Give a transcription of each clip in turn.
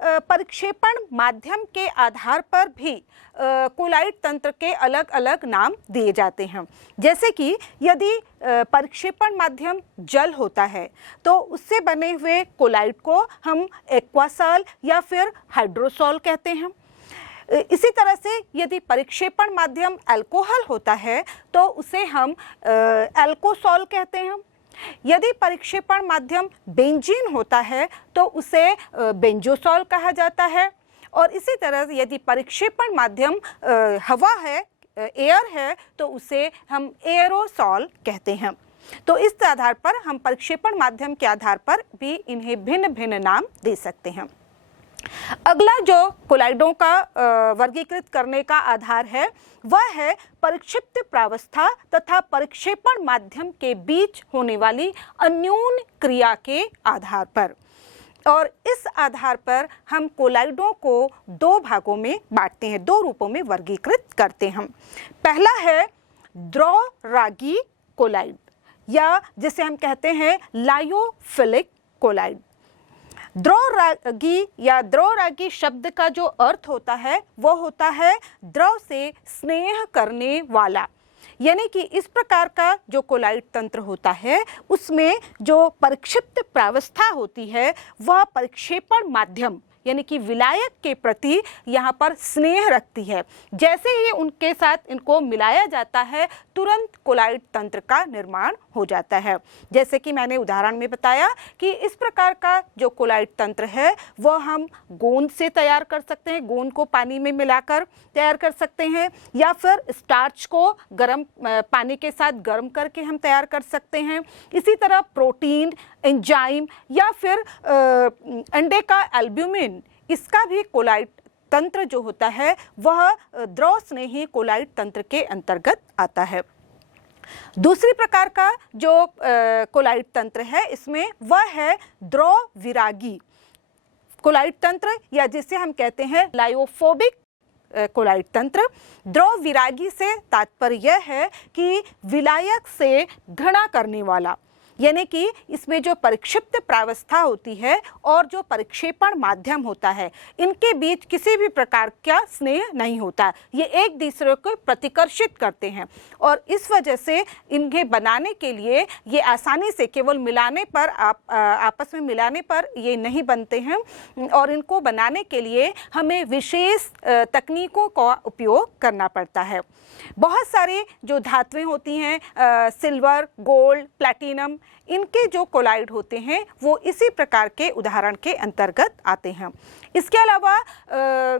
परिक्षेपण माध्यम के आधार पर भी कोलाइड तंत्र के अलग अलग नाम दिए जाते हैं। जैसे कि यदि परिक्षेपण माध्यम जल होता है तो उससे बने हुए कोलाइड को हम एक्वासॉल या फिर हाइड्रोसॉल कहते हैं। इसी तरह से यदि परिक्षेपण माध्यम अल्कोहल होता है तो उसे हम अल्कोसॉल कहते हैं। यदि परिक्षेपण माध्यम बेंजीन होता है तो उसे बेंजोसॉल कहा जाता है। और इसी तरह यदि परिक्षेपण माध्यम हवा है, एयर है, तो उसे हम एयरोसॉल कहते हैं। तो इस आधार पर हम परिक्षेपण माध्यम के आधार पर भी इन्हें भिन्न भिन्न नाम दे सकते हैं। अगला जो कोलाइडों का वर्गीकृत करने का आधार है वह है परिक्षिप्त प्रावस्था तथा परिक्षेपण माध्यम के बीच होने वाली अन्योन्य क्रिया के आधार पर। और इस आधार पर हम कोलाइडों को दो भागों में बांटते हैं, दो रूपों में वर्गीकृत करते हैं। पहला है द्रवरागी कोलाइड या जिसे हम कहते हैं लायोफिलिक कोलाइड। द्रवरागी या द्रवरागी शब्द का जो अर्थ होता है वो होता है द्रव से स्नेह करने वाला। यानी कि इस प्रकार का जो कोलाइड तंत्र होता है उसमें जो परिक्षिप्त प्रावस्था होती है वह परिक्षेपण माध्यम यानी कि विलायक के प्रति यहाँ पर स्नेह रखती है। जैसे ही उनके साथ इनको मिलाया जाता है तुरंत कोलाइड तंत्र का निर्माण हो जाता है। जैसे कि मैंने उदाहरण में बताया कि इस प्रकार का जो कोलाइड तंत्र है वह हम गोंद से तैयार कर सकते हैं, गोंद को पानी में मिलाकर तैयार कर सकते हैं, या फिर स्टार्च को गर्म पानी के साथ गर्म करके हम तैयार कर सकते हैं। इसी तरह प्रोटीन, एंजाइम या फिर अंडे का एल्ब्यूमिन, इसका भी कोलाइड तंत्र जो होता है वह द्रव स्नेही कोलाइड तंत्र के अंतर्गत आता है। दूसरी प्रकार का जो कोलाइड तंत्र है इसमें वह है द्रव विरागी कोलाइड तंत्र या जिसे हम कहते हैं लायोफोबिक कोलाइड तंत्र। द्रव विरागी से तात्पर्य यह है कि विलायक से घृणा करने वाला, यानी कि इसमें जो परिक्षिप्त प्रावस्था होती है और जो परिक्षेपण माध्यम होता है इनके बीच किसी भी प्रकार का स्नेह नहीं होता। ये एक दूसरे को प्रतिकर्षित करते हैं और इस वजह से इन्हें बनाने के लिए ये आसानी से केवल मिलाने पर आपस में मिलाने पर ये नहीं बनते हैं और इनको बनाने के लिए हमें विशेष तकनीकों का उपयोग करना पड़ता है। बहुत सारी जो धातुएं होती हैं, सिल्वर, गोल्ड, प्लैटिनम, इनके जो कोलाइड होते हैं वो इसी प्रकार के उदाहरण के अंतर्गत आते हैं। इसके अलावा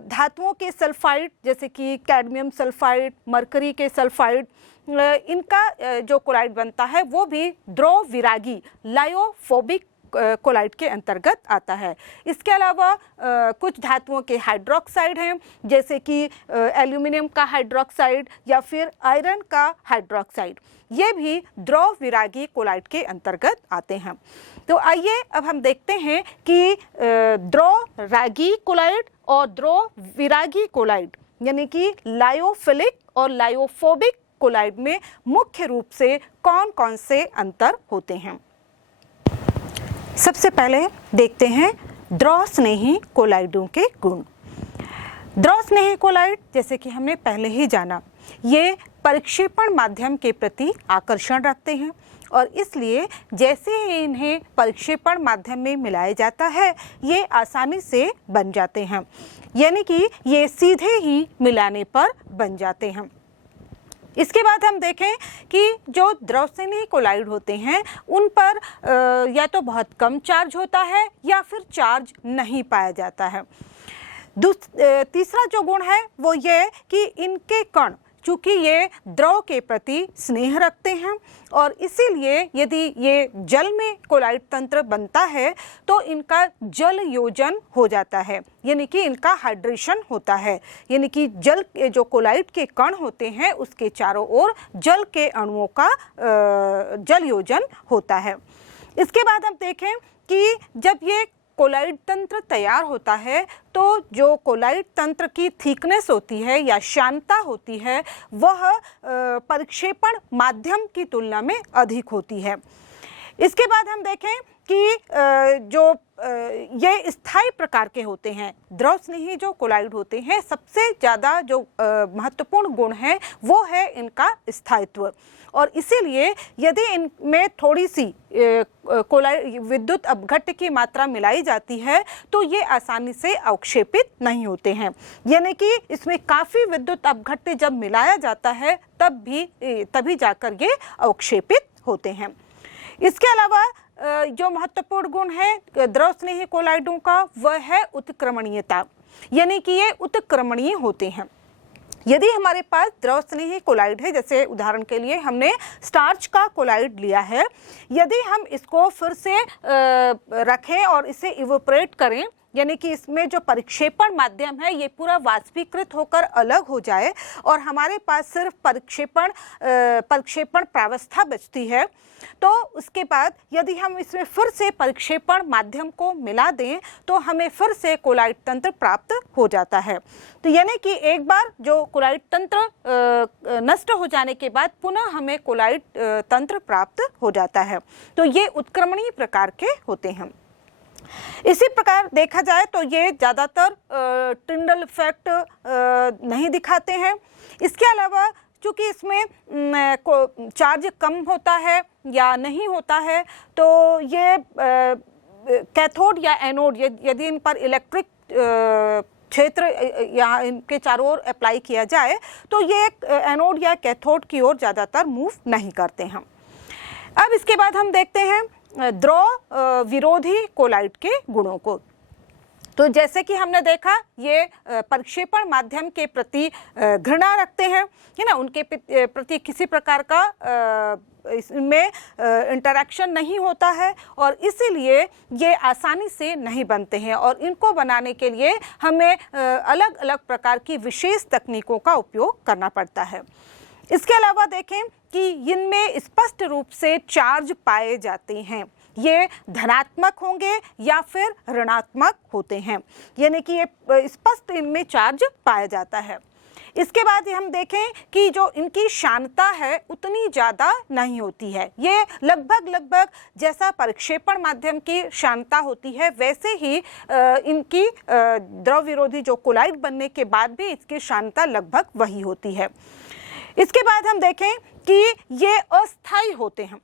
धातुओं के सल्फाइड जैसे कि कैडमियम सल्फाइड, मरकरी के सल्फाइड, इनका जो कोलाइड बनता है वो भी द्रव विरागी लायोफोबिक कोलाइड के अंतर्गत आता है। इसके अलावा कुछ धातुओं के हाइड्रोक्साइड हैं जैसे कि एल्यूमिनियम का हाइड्रोक्साइड या फिर आयरन का हाइड्रोक्साइड, ये भी द्रव विरागी कोलाइड के अंतर्गत आते हैं। तो आइए अब हम देखते हैं कि द्रव रागी कोलाइड और द्रव विरागी कोलाइड यानी कि लायोफिलिक और लायोफोबिक कोलाइड में मुख्य रूप से कौन कौन से अंतर होते हैं। सबसे पहले देखते हैं द्रव स्नेही कोलाइडों के गुण। द्रव स्नेही कोलाइड जैसे कि हमने पहले ही जाना, ये परिक्षेपण माध्यम के प्रति आकर्षण रखते हैं और इसलिए जैसे ही इन्हें परिक्षेपण माध्यम में मिलाया जाता है ये आसानी से बन जाते हैं, यानी कि ये सीधे ही मिलाने पर बन जाते हैं। इसके बाद हम देखें कि जो द्रव स्नेही कोलाइड होते हैं उन पर या तो बहुत कम चार्ज होता है या फिर चार्ज नहीं पाया जाता है। तीसरा जो गुण है वो ये कि इनके कण चूँकि ये द्रव के प्रति स्नेह रखते हैं और इसीलिए यदि ये जल में कोलाइड तंत्र बनता है तो इनका जल योजन हो जाता है, यानी कि इनका हाइड्रेशन होता है, यानी कि जल जो कोलाइड के कण होते हैं उसके चारों ओर जल के अणुओं का जल योजन होता है। इसके बाद हम देखें कि जब ये कोलाइड तंत्र तैयार होता है तो जो कोलाइड तंत्र की थिकनेस होती है या श्यानता होती है वह परिक्षेपण माध्यम की तुलना में अधिक होती है। इसके बाद हम देखें कि जो ये स्थायी प्रकार के होते हैं। द्रव स्नेही जो कोलाइड होते हैं, सबसे ज़्यादा जो महत्वपूर्ण गुण है वो है इनका स्थायित्व, और इसीलिए यदि इनमें थोड़ी सी कोलाइड विद्युत अपघट्य की मात्रा मिलाई जाती है तो ये आसानी से अवक्षेपित नहीं होते हैं। यानी कि इसमें काफ़ी विद्युत अपघट्य जब मिलाया जाता है तभी जाकर ये अवक्षेपित होते हैं। इसके अलावा जो महत्वपूर्ण गुण है द्रव स्नेही कोलाइडों का वह है उत्क्रमणीयता, यानी कि ये उत्क्रमणीय होते हैं। यदि हमारे पास द्रव स्नेही कोलाइड है, जैसे उदाहरण के लिए हमने स्टार्च का कोलाइड लिया है, यदि हम इसको फिर से रखें और इसे इवोपरेट करें, यानी कि इसमें जो परिक्षेपण माध्यम है ये पूरा वाष्पीकृत होकर अलग हो जाए और हमारे पास सिर्फ परिक्षेपण प्रावस्था बचती है, तो उसके बाद यदि हम इसमें फिर से परिक्षेपण माध्यम को मिला दें तो हमें फिर से कोलाइड तंत्र प्राप्त हो जाता है। तो यानी कि एक बार जो कोलाइड तंत्र नष्ट हो जाने के बाद पुनः हमें कोलाइड तंत्र प्राप्त हो जाता है। तो ये उत्क्रमणीय प्रकार के होते हैं। इसी प्रकार देखा जाए तो ये ज़्यादातर टिंडल इफेक्ट नहीं दिखाते हैं। इसके अलावा चूँकि इसमें चार्ज कम होता है या नहीं होता है, तो ये कैथोड या एनोड यदि इन पर इलेक्ट्रिक क्षेत्र या इनके चारों ओर अप्लाई किया जाए तो ये एनोड या कैथोड की ओर ज़्यादातर मूव नहीं करते हैं। अब इसके बाद हम देखते हैं द्रव विरोधी कोलाइड के गुणों को। तो जैसे कि हमने देखा ये परिक्षेपण माध्यम के प्रति घृणा रखते हैं, है ना, उनके प्रति किसी प्रकार का इसमें इंटरैक्शन नहीं होता है और इसीलिए ये आसानी से नहीं बनते हैं और इनको बनाने के लिए हमें अलग अलग प्रकार की विशेष तकनीकों का उपयोग करना पड़ता है। इसके अलावा देखें कि इनमें स्पष्ट रूप से चार्ज पाए जाते हैं, ये धनात्मक होंगे या फिर ऋणात्मक होते हैं, यानी कि ये स्पष्ट इनमें चार्ज पाया जाता है। इसके बाद हम देखें कि जो इनकी शांता है उतनी ज़्यादा नहीं होती है, ये लगभग जैसा परिक्षेपण माध्यम की शांता होती है वैसे ही इनकी द्रव विरोधी जो कोलाइड बनने के बाद भी इसकी शांता लगभग वही होती है। इसके बाद हम देखें कि ये अस्थायी होते हैं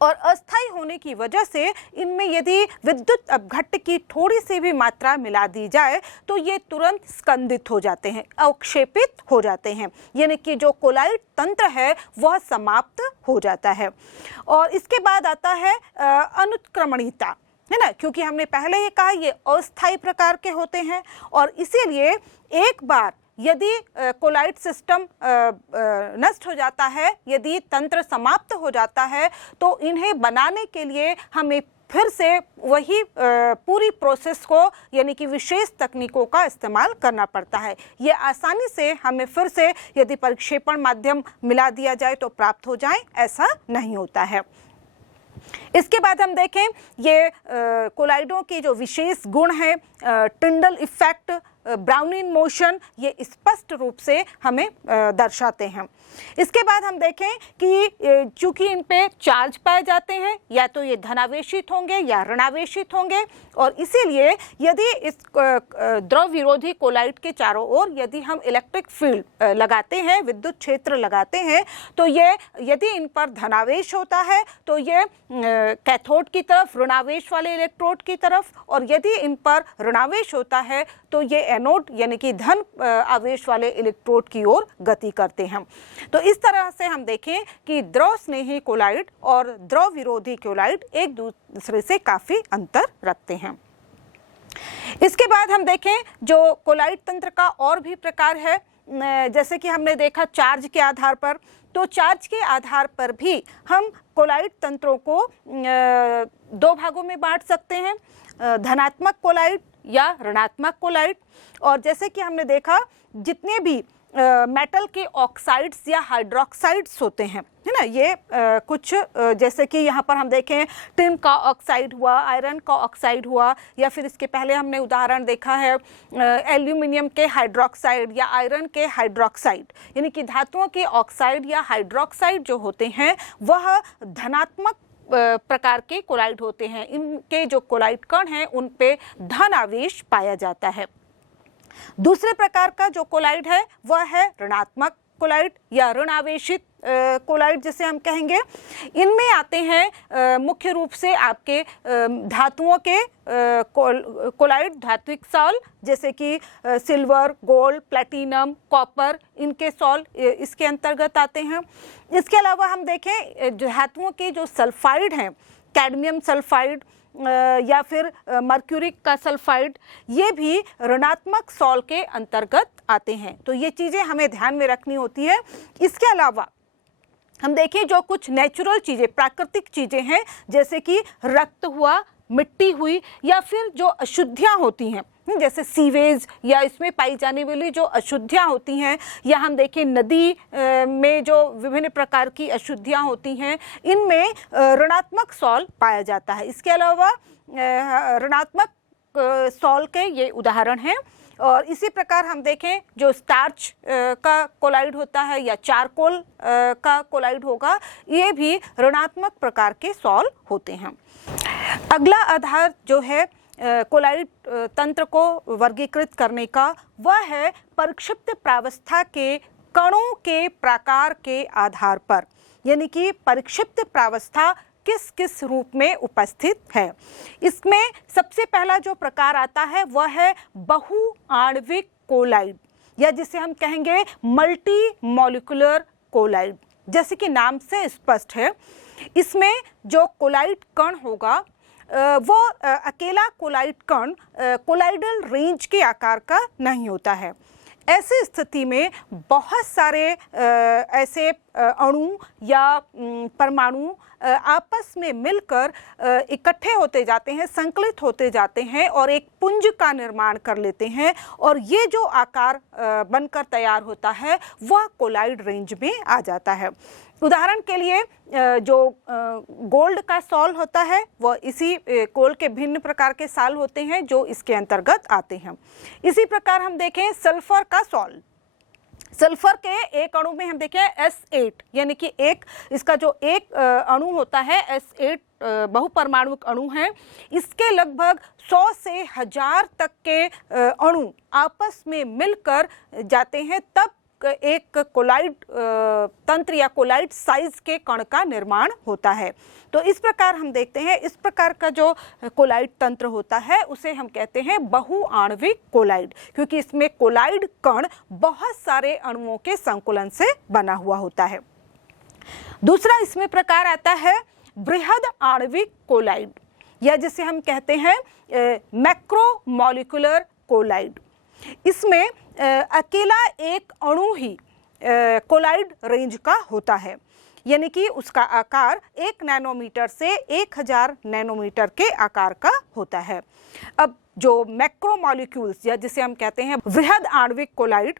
और अस्थायी होने की वजह से इनमें यदि विद्युत अपघट्य की थोड़ी सी भी मात्रा मिला दी जाए तो ये तुरंत स्कंदित हो जाते हैं, अवक्षेपित हो जाते हैं, यानी कि जो कोलाइड तंत्र है वह समाप्त हो जाता है। और इसके बाद आता है अनुत्क्रमणीयता, है ना, क्योंकि हमने पहले ही कहा ये अस्थायी प्रकार के होते हैं और इसीलिए एक बार यदि कोलाइड सिस्टम नष्ट हो जाता है, यदि तंत्र समाप्त हो जाता है, तो इन्हें बनाने के लिए हमें फिर से वही पूरी प्रोसेस को यानी कि विशेष तकनीकों का इस्तेमाल करना पड़ता है। ये आसानी से हमें फिर से यदि परिक्षेपण माध्यम मिला दिया जाए तो प्राप्त हो जाए, ऐसा नहीं होता है। इसके बाद हम देखें ये कोलाइडों के जो विशेष गुण है, टिंडल इफेक्ट, ब्राउनिन मोशन, ये स्पष्ट रूप से हमें दर्शाते हैं। इसके बाद हम देखें कि चूंकि इन पे चार्ज पाए जाते हैं, या तो ये धनावेशित होंगे या ऋणावेशित होंगे और इसीलिए यदि इस द्रव विरोधी कोलाइड के चारों ओर यदि हम इलेक्ट्रिक फील्ड लगाते हैं, विद्युत क्षेत्र लगाते हैं, तो ये यदि इन पर धनावेश होता है तो ये कैथोड की तरफ, ऋणावेश वाले इलेक्ट्रोड की तरफ, और यदि इन पर ऋणावेश होता है तो ये एनोड यानी कि धन आवेश वाले इलेक्ट्रोड की ओर गति करते हैं। तो इस तरह से हम देखें कि द्रव स्नेही कोलाइड और द्रव विरोधी कोलाइड एक दूसरे से काफ़ी अंतर रखते हैं। इसके बाद हम देखें जो कोलाइड तंत्र का और भी प्रकार है, जैसे कि हमने देखा चार्ज के आधार पर, तो चार्ज के आधार पर भी हम कोलाइड तंत्रों को दो भागों में बांट सकते हैं, धनात्मक कोलाइड या ऋणात्मक कोलाइड। और जैसे कि हमने देखा जितने भी मेटल के ऑक्साइड्स या हाइड्रोक्साइड्स होते हैं, है ना, ये कुछ जैसे कि यहाँ पर हम देखें टिन का ऑक्साइड हुआ, आयरन का ऑक्साइड हुआ, या फिर इसके पहले हमने उदाहरण देखा है एल्यूमिनियम के हाइड्रोक्साइड या आयरन के हाइड्रोक्साइड, यानी कि धातुओं के ऑक्साइड या हाइड्रोक्साइड जो होते हैं वह धनात्मक प्रकार के कोलाइड होते हैं। इनके जो कोलाइड कण हैं उन पे धन आवेश पाया जाता है। दूसरे प्रकार का जो कोलाइड है वह है ऋणात्मक कोलाइड या ऋण आवेशित कोलाइड जिसे हम कहेंगे। इनमें आते हैं मुख्य रूप से आपके धातुओं के कोलाइड, धात्विक सॉल जैसे कि सिल्वर, गोल्ड, प्लैटिनम, कॉपर, इनके सॉल इसके अंतर्गत आते हैं। इसके अलावा हम देखें धातुओं के जो सल्फाइड हैं, कैडमियम सल्फाइड या फिर मर्क्यूरिक का सल्फाइड, ये भी ऋणात्मक सॉल के अंतर्गत आते हैं। तो ये चीज़ें हमें ध्यान में रखनी होती है। इसके अलावा हम देखें जो कुछ नेचुरल चीज़ें, प्राकृतिक चीज़ें हैं जैसे कि रक्त हुआ, मिट्टी हुई, या फिर जो अशुद्धियाँ होती हैं जैसे सीवेज या इसमें पाई जाने वाली जो अशुद्धियाँ होती हैं, या हम देखें नदी में जो विभिन्न प्रकार की अशुद्धियाँ होती हैं, इनमें ऋणात्मक सॉल पाया जाता है। इसके अलावा ऋणात्मक सॉल के ये उदाहरण हैं। और इसी प्रकार हम देखें जो स्टार्च का कोलाइड होता है या चारकोल का कोलाइड होगा, ये भी ऋणात्मक प्रकार के सॉल होते हैं। अगला आधार जो है कोलाइड तंत्र को वर्गीकृत करने का, वह है परिक्षिप्त प्रावस्था के कणों के प्रकार के आधार पर, यानी कि परिक्षिप्त प्रावस्था किस किस रूप में उपस्थित है। इसमें सबसे पहला जो प्रकार आता है वह है बहुआण्विक कोलाइड, या जिसे हम कहेंगे मल्टी मॉलिक्यूलर कोलाइड। जैसे कि नाम से स्पष्ट है, इसमें जो कोलाइड कण होगा वो अकेला कोलाइड कण कोलाइडल रेंज के आकार का नहीं होता है। ऐसी स्थिति में बहुत सारे ऐसे अणु या परमाणु आपस में मिलकर इकट्ठे होते जाते हैं, संकलित होते जाते हैं और एक पुंज का निर्माण कर लेते हैं, और ये जो आकार बनकर तैयार होता है वह कोलाइड रेंज में आ जाता है। उदाहरण के लिए जो गोल्ड का सॉल होता है वह इसी गोल्ड के भिन्न प्रकार के सॉल होते हैं जो इसके अंतर्गत आते हैं। इसी प्रकार हम देखें सल्फर का सॉल, सल्फर के एक अणु में हम देखें S8, यानी कि एक इसका जो एक अणु होता है S8 बहुपरमाणुक अणु है। इसके लगभग 100 से 1000 तक के अणु आपस में मिलकर जाते हैं, तब एक कोलाइड तंत्र या कोलाइड साइज के कण का निर्माण होता है। तो इस प्रकार हम देखते हैं, इस प्रकार का जो कोलाइड तंत्र होता है उसे हम कहते हैं बहुआण्विक कोलाइड, क्योंकि इसमें कोलाइड कण बहुत सारे अणुओं के संकुलन से बना हुआ होता है। दूसरा इसमें प्रकार आता है बृहद आणविक कोलाइड, या जिसे हम कहते हैं मैक्रोमॉलिक्यूलर कोलाइड। इसमें अकेला एक अणु ही कोलाइड रेंज का होता है, यानी कि उसका आकार 1 नैनोमीटर से 1000 नैनोमीटर के आकार का होता है। अब जो मैक्रोमॉलिक्यूल्स या जिसे हम कहते हैं बृहद आणविक कोलाइड,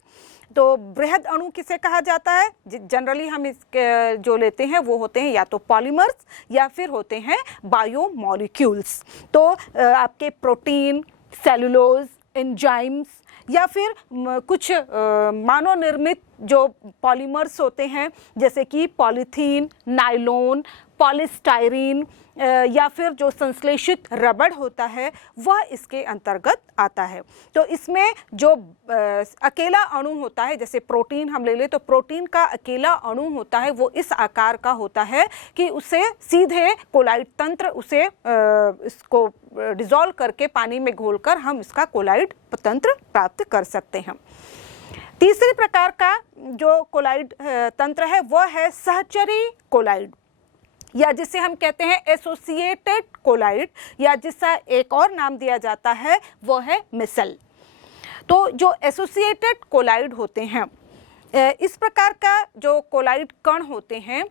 तो बृहद अणु किसे कहा जाता है? जनरली हम इसके जो लेते हैं वो होते हैं या तो पॉलीमर्स या फिर होते हैं बायोमॉलिक्यूल्स। तो आपके प्रोटीन, सेलुलोज, एंजाइम्स या फिर कुछ मानव निर्मित जो पॉलीमर्स होते हैं जैसे कि पॉलीथीन, नायलॉन, पॉलीस्टाइरीन या फिर जो संश्लेषित रबड़ होता है वह इसके अंतर्गत आता है। तो इसमें जो अकेला अणु होता है, जैसे प्रोटीन हम ले लें तो प्रोटीन का अकेला अणु होता है वो इस आकार का होता है कि उसे सीधे कोलाइड तंत्र उसे इसको डिसॉल्व करके पानी में घोलकर हम इसका कोलाइड तंत्र प्राप्त कर सकते हैं। तीसरे प्रकार का जो कोलाइड तंत्र है वह है सहचरी कोलाइड, या जिसे हम कहते हैं एसोसिएटेड कोलाइड, या जिसका एक और नाम दिया जाता है वो है मिसल। तो जो एसोसिएटेड कोलाइड होते हैं, इस प्रकार का जो कोलाइड कण होते हैं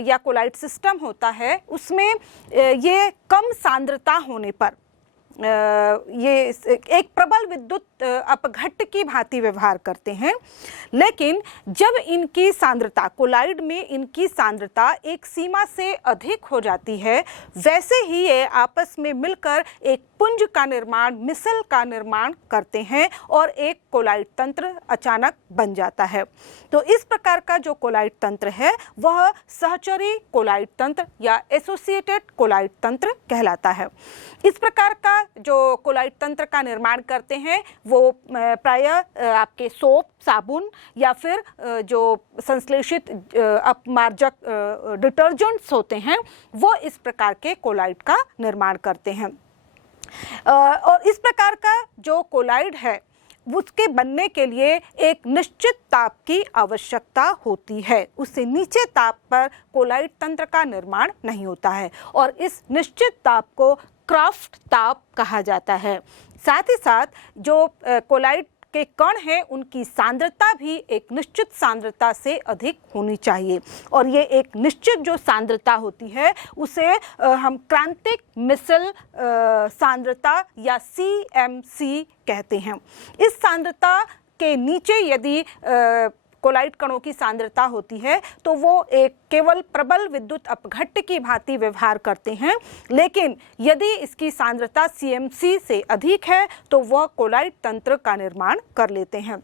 या कोलाइड सिस्टम होता है, उसमें ये कम सांद्रता होने पर ये एक प्रबल विद्युत अपघट्ट की भांति व्यवहार करते हैं। लेकिन जब इनकी सांद्रता कोलाइड में इनकी सांद्रता एक सीमा से अधिक हो जाती है, वैसे ही ये आपस में मिलकर एक पुंज का निर्माण, मिसल का निर्माण करते हैं और एक कोलाइड तंत्र अचानक बन जाता है। तो इस प्रकार का जो कोलाइड तंत्र है वह सहचरी कोलाइड तंत्र या एसोसिएटेड कोलाइड तंत्र कहलाता है। इस प्रकार का जो कोलाइड तंत्र का निर्माण करते हैं वो प्रायः आपके सोप, साबुन या फिर जो संश्लेषित अपमार्जक डिटर्जेंट्स होते हैं वो इस प्रकार के कोलाइड का निर्माण करते हैं। और इस प्रकार का जो कोलाइड है उसके बनने के लिए एक निश्चित ताप की आवश्यकता होती है। उससे नीचे ताप पर कोलाइड तंत्र का निर्माण नहीं होता है और इस निश्चित ताप को क्राफ्ट ताप कहा जाता है। साथ ही साथ जो कोलाइड के कण हैं उनकी सांद्रता भी एक निश्चित सांद्रता से अधिक होनी चाहिए और ये एक निश्चित जो सांद्रता होती है उसे हम क्रांतिक मिसल सांद्रता या CMC कहते हैं। इस सांद्रता के नीचे यदि कोलाइड कणों की सांद्रता होती है तो वो एक केवल प्रबल विद्युत अपघट्ट की भांति व्यवहार करते हैं, लेकिन यदि इसकी सांद्रता CMC से अधिक है तो वह कोलाइड तंत्र का निर्माण कर लेते हैं।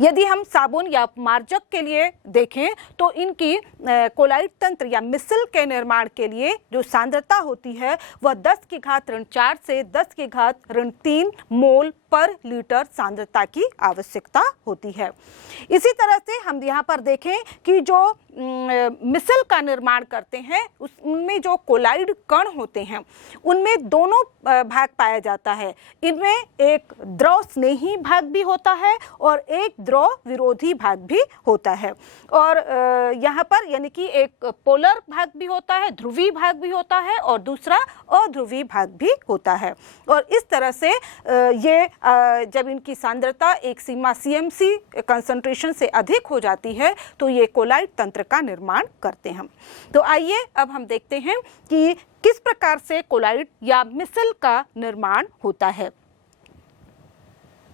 यदि हम साबुन या अपमार्जक के लिए देखें तो इनकी कोलाइड तंत्र या मिसल के निर्माण के लिए जो सांद्रता होती है वह 10⁻⁴ से 10⁻³ मोल पर लीटर सांद्रता की आवश्यकता होती है। इसी तरह से हम यहाँ पर देखें कि जो मिसल का निर्माण करते हैं उनमें जो कोलाइड कण होते हैं उनमें दोनों भाग पाया जाता है। इनमें एक द्रव स्नेही भाग भी होता है और एक द्रव विरोधी भाग भी होता है। और यहाँ पर यानी कि एक पोलर भाग भी होता है, ध्रुवीय भाग भी होता है और दूसरा अध्रुवीय भाग भी होता है। और इस तरह से ये जब इनकी सांद्रता एक सीमा CMC कंसंट्रेशन से अधिक हो जाती है तो ये कोलाइड तंत्र का निर्माण करते हैं। तो आइए अब हम देखते हैं कि किस प्रकार से कोलाइड या मिसल का निर्माण होता है।